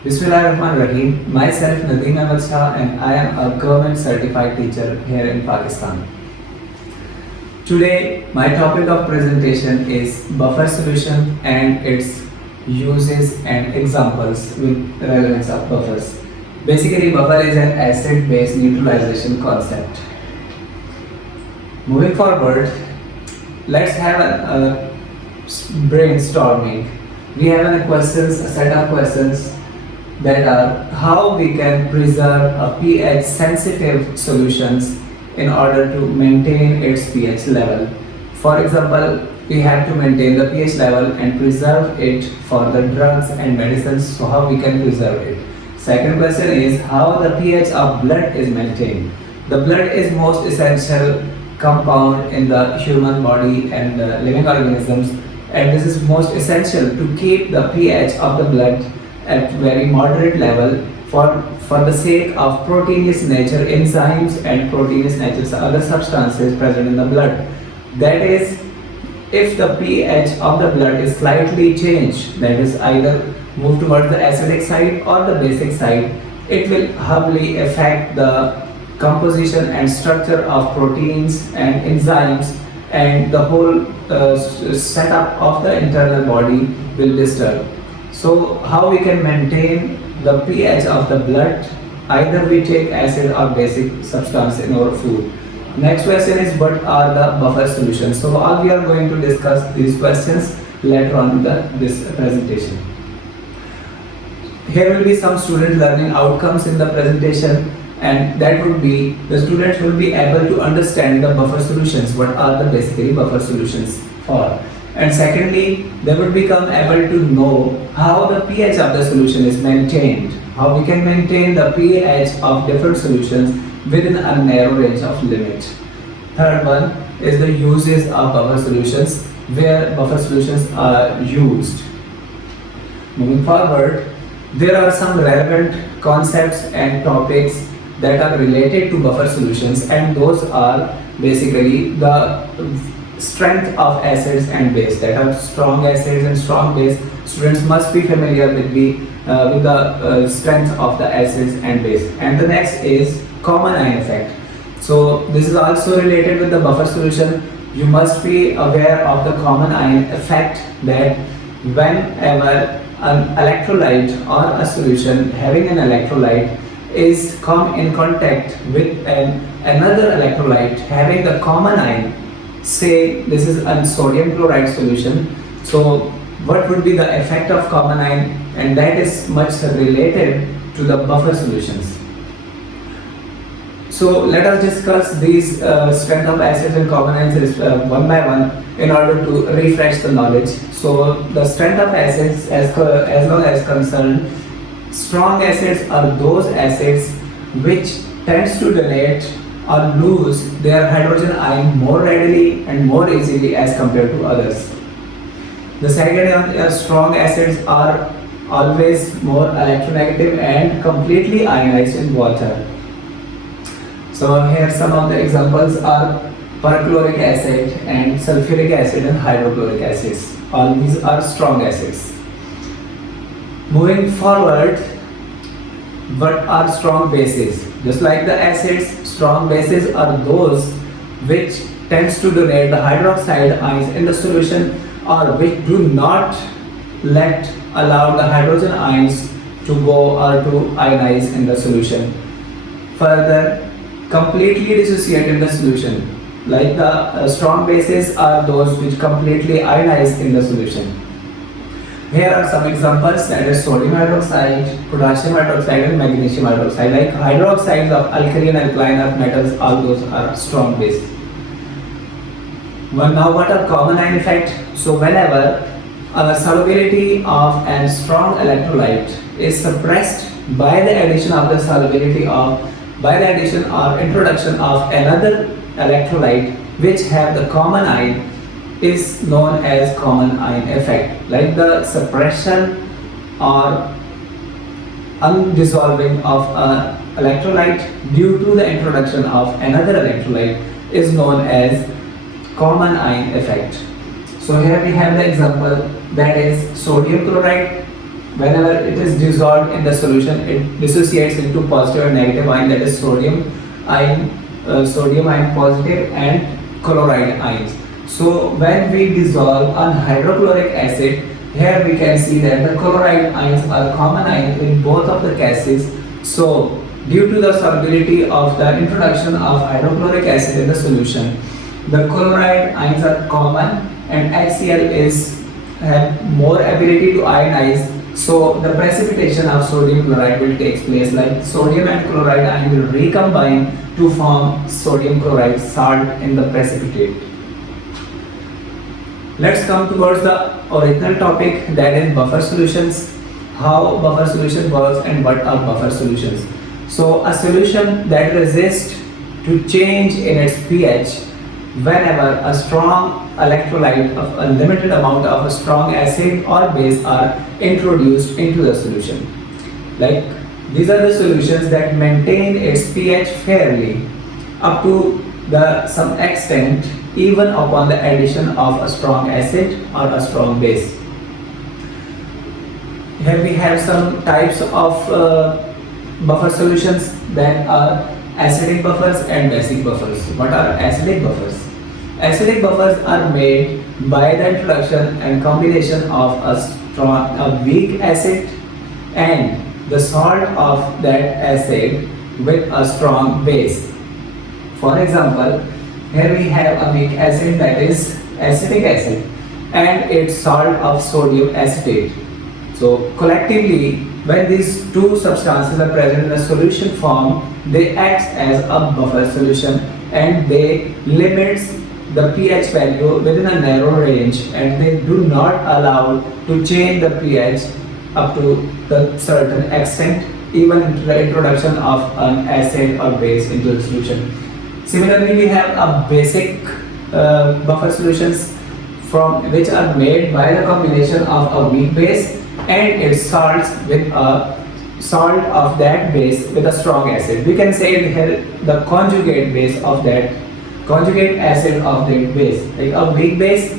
Bismillahirrahmanirrahim. Myself Nadeem Ahmed Shah and I am a government certified teacher here in Pakistan. Today my topic of presentation is buffer solution and its uses and examples with relevance of buffers. Basically, buffer is an acid-base neutralization concept. Moving forward, let's have a brainstorming. We have a set of questions that are how we can preserve a pH sensitive solutions in order to maintain its pH level. For example, we have to maintain the pH level and preserve it for the drugs and medicines, so how we can preserve it. Second question is how the pH of blood is maintained. The blood is most essential compound in the human body and living organisms, and this is most essential to keep the pH of the blood at very moderate level for the sake of proteinous nature enzymes and proteinous nature other substances present in the blood. That is, if the pH of the blood is slightly changed, that is either move towards the acidic side or the basic side, it will heavily affect the composition and structure of proteins and enzymes, and the whole setup of the internal body will disturb. So how we can maintain the pH of the blood? Either we take acid or basic substance in our food. Next question is what are the buffer solutions? So all we are going to discuss these questions later on in this presentation. Here will be some student learning outcomes in the presentation, and that would be the students will be able to understand the buffer solutions, what are the basically buffer solutions for. And secondly, they would become able to know how the pH of the solution is maintained, how we can maintain the pH of different solutions within a narrow range of limit. Third one is the uses of buffer solutions, where buffer solutions are used. Moving forward, there are some relevant concepts and topics that are related to buffer solutions, and those are basically the strength of acids and base, that are strong acids and strong base. Students must be familiar with the strength of the acids and base. And the next is common ion effect. So this is also related with the buffer solution. You must be aware of the common ion effect, that whenever an electrolyte or a solution having an electrolyte is come in contact with another electrolyte having the common ion, say this is a sodium chloride solution, so what would be the effect of common ion? And that is much related to the buffer solutions. So let us discuss these strength of acids and common ions one by one in order to refresh the knowledge. So the strength of acids, as long as concerned, strong acids are those acids which tends to donate or lose their hydrogen ion more readily and more easily as compared to others. The second, strong acids are always more electronegative and completely ionized in water. So here some of the examples are perchloric acid and sulfuric acid and hydrochloric acids. All these are strong acids. Moving forward, what are strong bases? Just like the acids, strong bases are those which tends to donate the hydroxide ions in the solution, or which do not allow the hydrogen ions to go or to ionize in the solution. Further, completely dissociate in the solution. Like the strong bases are those which completely ionize in the solution. Here are some examples, that is sodium hydroxide, potassium hydroxide and magnesium hydroxide. Like hydroxides of alkali and alkaline earth metals, all those are strong bases. Well, now what are common ion effect? So whenever a solubility of a strong electrolyte is suppressed by the addition of the solubility of, by the addition or introduction of another electrolyte which have the common ion, is known as common ion effect. Like the suppression or undissolving of an electrolyte due to the introduction of another electrolyte is known as common ion effect. So here we have the example, that is sodium chloride. whenever it is dissolved in the solution, it dissociates into positive and negative ion, that is sodium ion positive and chloride ions. So when we dissolve on hydrochloric acid, here we can see that the chloride ions are common ions in both of the cases. So due to the solubility of the introduction of hydrochloric acid in the solution, the chloride ions are common and HCl have more ability to ionize. So the precipitation of sodium chloride will take place, like sodium and chloride ion will recombine to form sodium chloride salt in the precipitate. Let's come towards the original topic, that is buffer solutions. How buffer solution works and what are buffer solutions. So a solution that resists to change in its pH whenever a strong electrolyte of a limited amount of a strong acid or base are introduced into the solution. Like these are the solutions that maintain its pH fairly up to some extent, even upon the addition of a strong acid or a strong base. Here we have some types of buffer solutions that are acidic buffers and basic buffers. What are acidic buffers? Acidic buffers are made by the introduction and combination of a weak acid and the salt of that acid with a strong base. For example, here we have a weak acid, that is acetic acid, and its salt of sodium acetate. So collectively, when these two substances are present in a solution form, they act as a buffer solution and they limits the pH value within a narrow range, and they do not allow to change the pH up to the certain extent, even in the introduction of an acid or base into the solution. Similarly, we have a basic buffer solutions from which are made by the combination of a weak base and its salts with a salt of that base with a strong acid. We can say here the conjugate base of that, conjugate acid of that base, like a weak base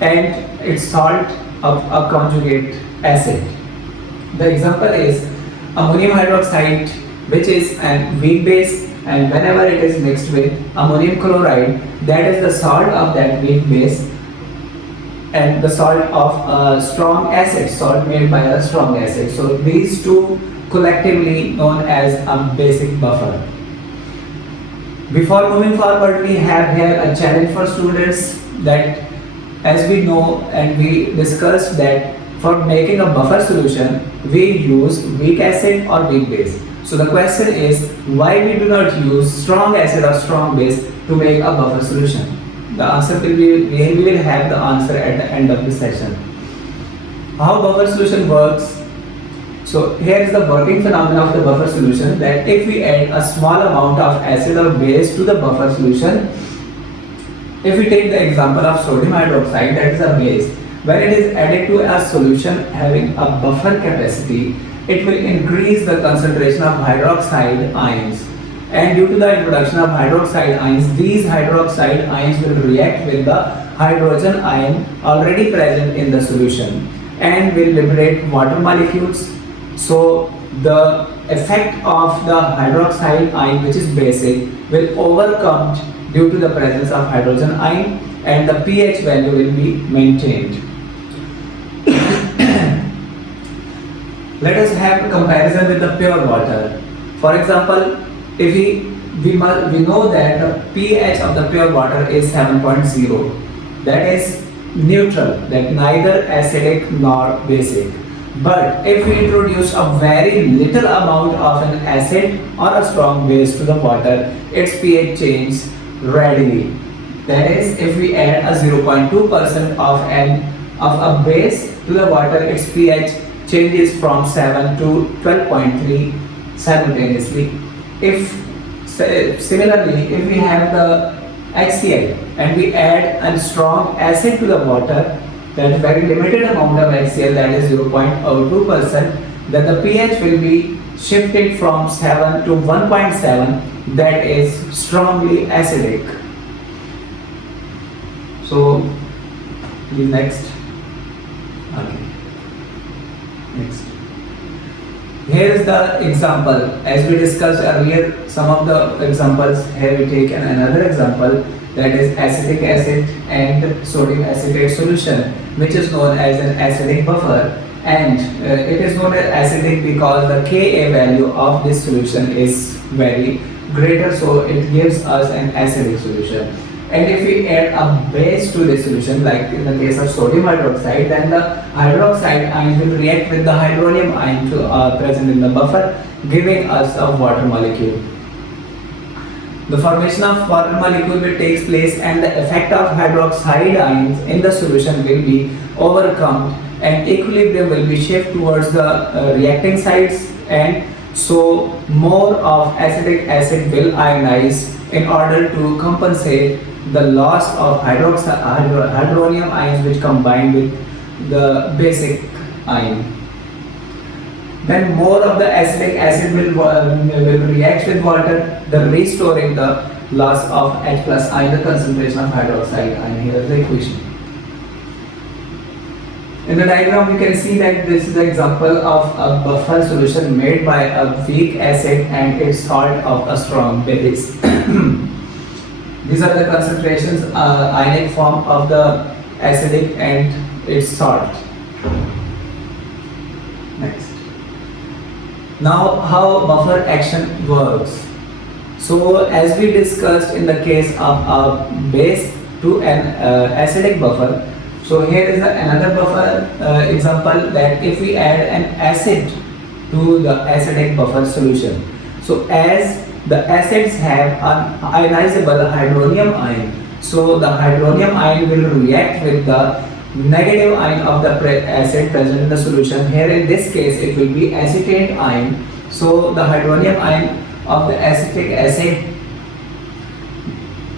and its salt of a conjugate acid. The example is ammonium hydroxide, which is a weak base, and whenever it is mixed with ammonium chloride, that is the salt of that weak base and the salt of a strong acid, salt made by a strong acid. So these two collectively known as a basic buffer. Before moving forward, we have here a challenge for students, that as we know and we discussed that for making a buffer solution, we use weak acid or weak base. So the question is, why we do not use strong acid or strong base to make a buffer solution? The answer will be, we will have the answer at the end of the session. How buffer solution works? So here is the working phenomenon of the buffer solution, that if we add a small amount of acid or base to the buffer solution, if we take the example of sodium hydroxide, that is a base, when it is added to a solution having a buffer capacity, it will increase the concentration of hydroxide ions. And due to the introduction of hydroxide ions, these hydroxide ions will react with the hydrogen ion already present in the solution and will liberate water molecules. So the effect of the hydroxide ion, which is basic, will overcome due to the presence of hydrogen ion, and the pH value will be maintained. Let us have a comparison with the pure water. For example, if we know that the pH of the pure water is 7.0, that is neutral, that neither acidic nor basic. But if we introduce a very little amount of an acid or a strong base to the water, its pH changes readily. That is, if we add a 0.2% of a base to the water, its pH changes from 7 to 12.3 simultaneously. If similarly, if we have the HCl and we add a strong acid to the water, that is very limited amount of HCl, that is 0.02%, then the pH will be shifted from 7 to 1.7, that is strongly acidic. So, next. Okay. Next. Here is the example. As we discussed earlier, some of the examples, here we take another example, that is acetic acid and sodium acetate solution, which is known as an acidic buffer. And it is known as acidic because the Ka value of this solution is very greater, so it gives us an acidic solution. And if we add a base to this solution, like in the case of sodium hydroxide, then the hydroxide ion will react with the hydronium ion present in the buffer, giving us a water molecule. The formation of water molecule will take place, and the effect of hydroxide ions in the solution will be overcome, and equilibrium will be shifted towards the reacting sides, and so more of acetic acid will ionize in order to compensate the loss of hydronium ions which combine with the basic ion. Then more of the acetic acid will react with water, then restoring the loss of H plus ion, the concentration of hydroxide ion. Here is the equation. In the diagram, you can see that this is an example of a buffer solution made by a weak acid and its salt of a strong base. These are the concentrations, ionic form of the acidic and its salt. Next. Now, how buffer action works. So, as we discussed in the case of a base to an acidic buffer, so here is another buffer example, that if we add an acid to the acidic buffer solution, so as the acids have an ionizable hydronium ion, so the hydronium ion will react with the negative ion of the acid present in the solution. Here in this case it will be acetate ion, so the hydronium ion of the acetic acid,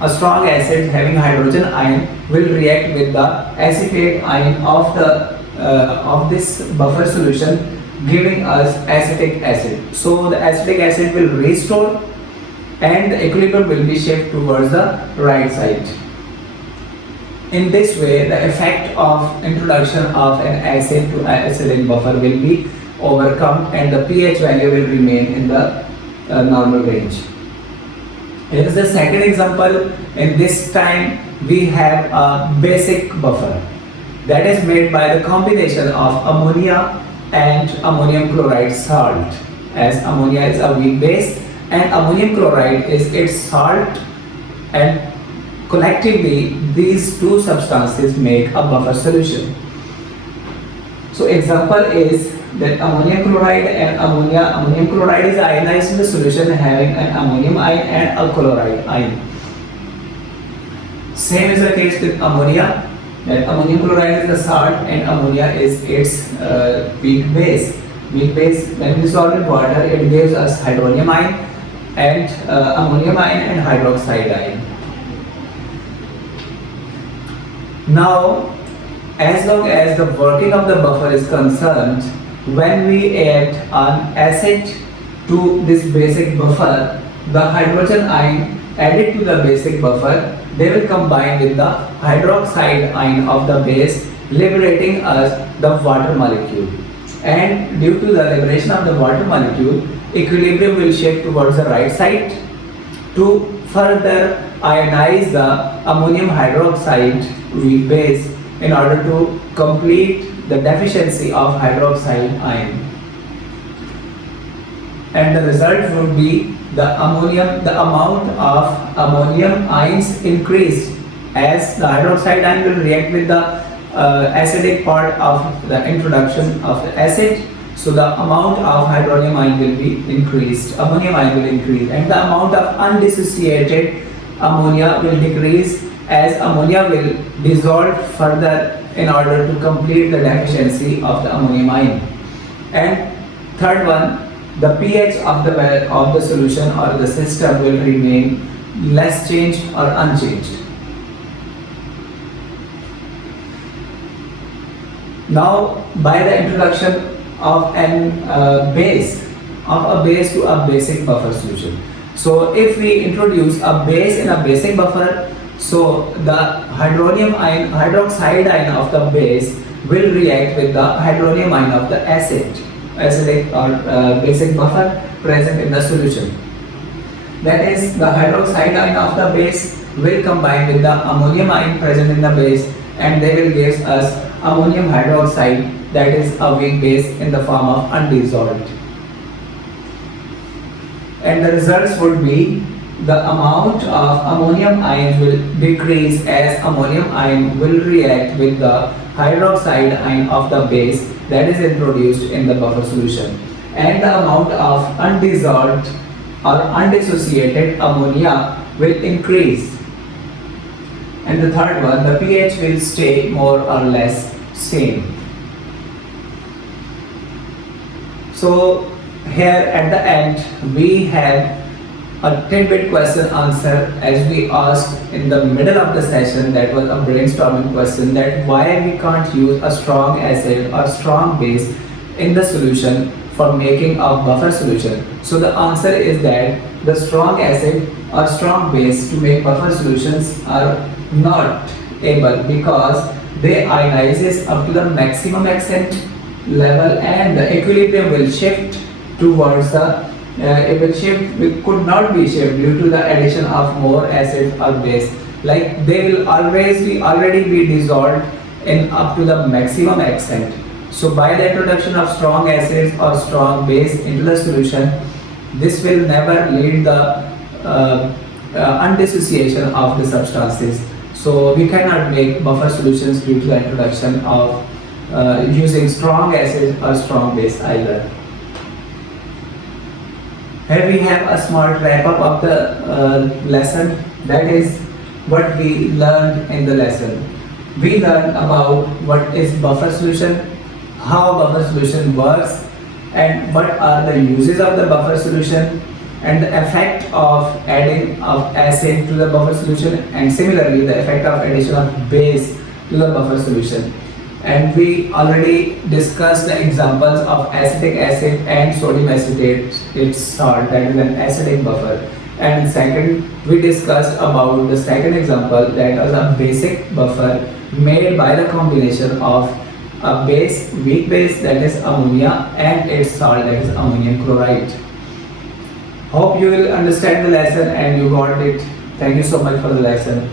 a strong acid having hydrogen ion, will react with the acetate ion of this buffer solution, giving us acetic acid. So the acetic acid will restore, and the equilibrium will be shifted towards the right side. In this way, the effect of introduction of an acid to acidic buffer will be overcome, and the pH value will remain in the normal range. Here is the second example. In this time, we have a basic buffer that is made by the combination of ammonia and ammonium chloride salt, as ammonia is a weak base and ammonium chloride is its salt, and collectively these two substances make a buffer solution. So example is that ammonium chloride and ammonium chloride is ionized in the solution having an ammonium ion and a chloride ion. Same is the case with ammonia, that ammonium chloride is the salt and ammonia is its weak base. Weak base, when dissolved in water, it gives us hydronium ion and ammonium ion and hydroxide ion. Now, as long as the working of the buffer is concerned, when we add an acid to this basic buffer, the hydrogen ion added to the basic buffer, they will combine with the hydroxide ion of the base, liberating us the water molecule. And due to the liberation of the water molecule, equilibrium will shift towards the right side to further ionize the ammonium hydroxide weak base in order to complete the deficiency of hydroxide ion. And the result would be the amount of ammonium ions increased, as the hydroxide ion will react with the acidic part of the introduction of the acid. So the amount of hydronium ion will be increased, ammonium ion will increase, and the amount of undissociated ammonia will decrease, as ammonia will dissolve further in order to complete the deficiency of the ammonium ion. And third one, the pH of the solution or the system will remain less changed or unchanged. Now, by the introduction of a base to a basic buffer solution. So if we introduce a base in a basic buffer, so the hydroxide ion of the base will react with the hydronium ion of the acid acidic or basic buffer present in the solution. That is, the hydroxide ion of the base will combine with the ammonium ion present in the base, and they will give us ammonium hydroxide, that is a weak base in the form of undissolved. And the results would be the amount of ammonium ions will decrease as ammonium ion will react with the hydroxide ion of the base that is introduced in the buffer solution, and the amount of undissolved or undissociated ammonia will increase. And the third one, the pH will stay more or less same. So here at the end we have a tidbit question answer as we asked in the middle of the session. That was a brainstorming question, that why we can't use a strong acid or strong base in the solution for making a buffer solution. So the answer is that the strong acid or strong base to make buffer solutions are not able, because they ionizes up to the maximum extent level, and the equilibrium will shift towards the it could not be shifted due to the addition of more acid or base. Like they will already be dissolved in up to the maximum extent. So by the introduction of strong acids or strong base into the solution, this will never lead the undissociation of the substances. So we cannot make buffer solutions due to the introduction of using strong acid or strong base either. Here we have a small wrap up of the lesson. That is what we learned in the lesson. We learned about what is buffer solution, how buffer solution works, and what are the uses of the buffer solution, and the effect of adding of acid to the buffer solution, and similarly the effect of addition of base to the buffer solution. And we already discussed the examples of acetic acid and sodium acetate, its salt, that is an acidic buffer. And second, we discussed about the second example, that was a basic buffer made by the combination of a base, weak base, that is ammonia, and its salt, that is ammonium chloride. Hope you will understand the lesson and you got it. Thank you so much for the lesson.